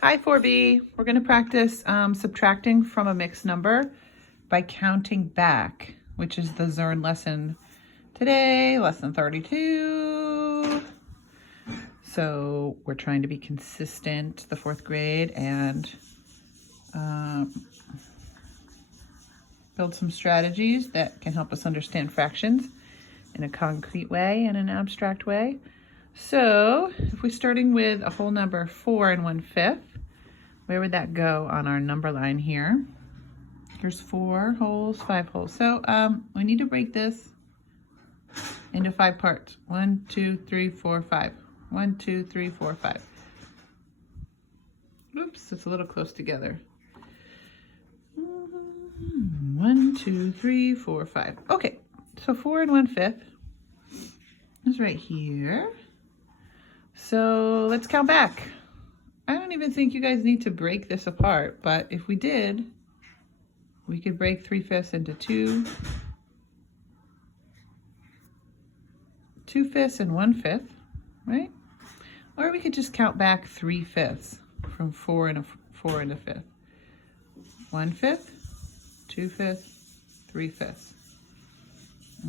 Hi 4B. We're going to practice subtracting from a mixed number by counting back, which is the Zern lesson today, lesson 32. So we're trying to be consistent, the fourth grade, and build some strategies that can help us understand fractions in a concrete way and an abstract way. So if we're starting with a whole number 4 1/5, where would that go on our number line here? There's 4 holes, 5 holes. So we need to break this into 5 parts. 1, 2, 3, 4, 5. 1, 2, 3, 4, 5. Oops, it's a little close together. 1, 2, 3, 4, 5. Okay, so 4 1/5 is right here. So let's count back. I don't even think you guys need to break this apart, but if we did, we could break 3/5 into 2, 2/5 and 1/5, right? Or we could just count back 3/5 from 4 and a 5th. 1/5, 2/5, 3/5.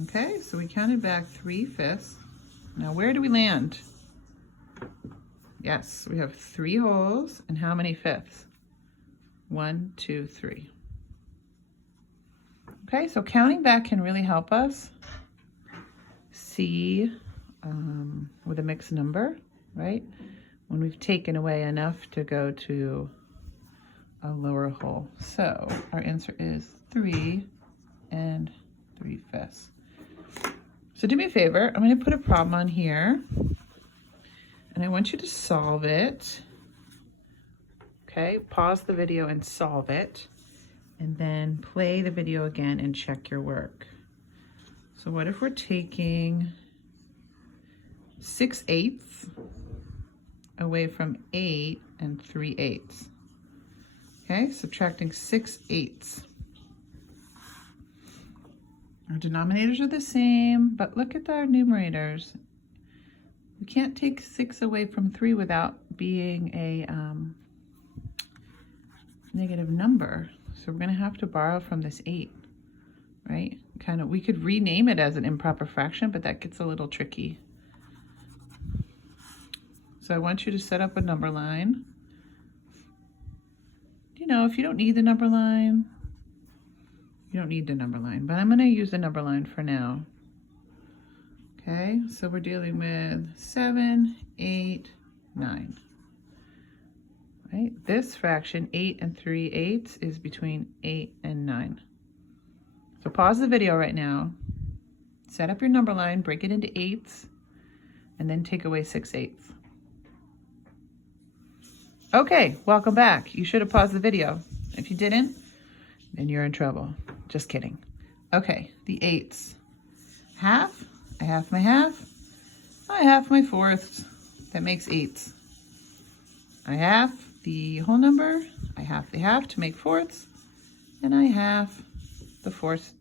Okay, so we counted back 3/5. Now where do we land? Yes, we have 3 holes, and how many fifths? 1, 2, 3. Okay, so counting back can really help us see with a mixed number, right? When we've taken away enough to go to a lower hole. So our answer is 3 3/5. So do me a favor, I'm going to put a problem on here. And I want you to solve it. Okay, pause the video and solve it. And then play the video again and check your work. So what if we're taking 6/8 away from 8 3/8? Okay, subtracting 6/8. Our denominators are the same, but look at our numerators. We can't take 6 away from 3 without being a negative number. So we're going to have to borrow from this 8, right? We could rename it as an improper fraction, but that gets a little tricky. So I want you to set up a number line. You know, if you don't need the number line, you don't need the number line, but I'm going to use the number line for now. Okay, so we're dealing with 7, 8, 9. Right? This fraction, 8 3/8, is between 8 and 9. So pause the video right now, set up your number line, break it into 8s, and then take away 6/8. Okay, welcome back. You should have paused the video. If you didn't, then you're in trouble. Just kidding. Okay, the 8s. Half. I half my half. I half my fourths. That makes 8s. I half the whole number. I half the half to make fourths. And I half the fourths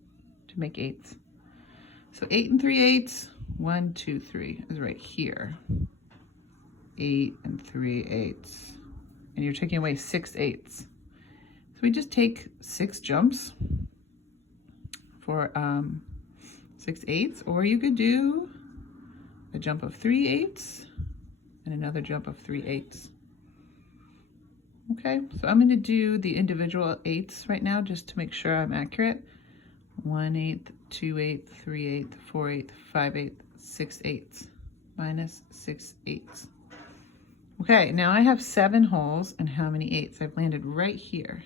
to make 8s. So 8 3/8. 1, 2, 3 is right here. 8 3/8. And you're taking away 6/8. So we just take 6 jumps for 6/8, or you could do a jump of 3/8 and another jump of 3/8. Okay, so I'm going to do the individual 8s right now just to make sure I'm accurate. 1/8, 2/8, 3/8, 4/8, 5/8, 6/8 minus 6/8. Okay, now I have 7 holes, and how many 8s? I've landed right here.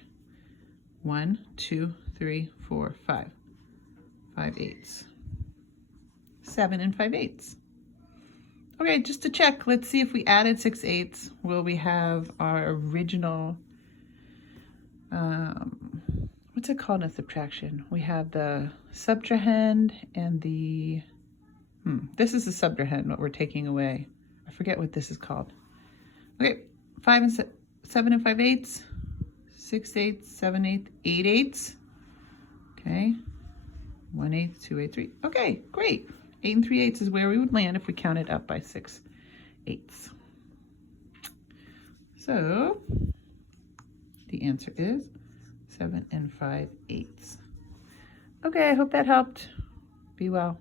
1, 2, 3, 4, 5. 5/8. 7 5/8. Okay, just to check, let's see if we added 6/8, will we have our original, what's it called in subtraction? We have the subtrahend and the, this is the subtrahend, what we're taking away. I forget what this is called. Okay, 7 5/8, 6/8, 7/8, 8/8. Okay, 1/8, 2/8, 3. Okay, great. 8 3/8 is where we would land if we counted up by 6/8. So the answer is 7 5/8. Okay, I hope that helped. Be well.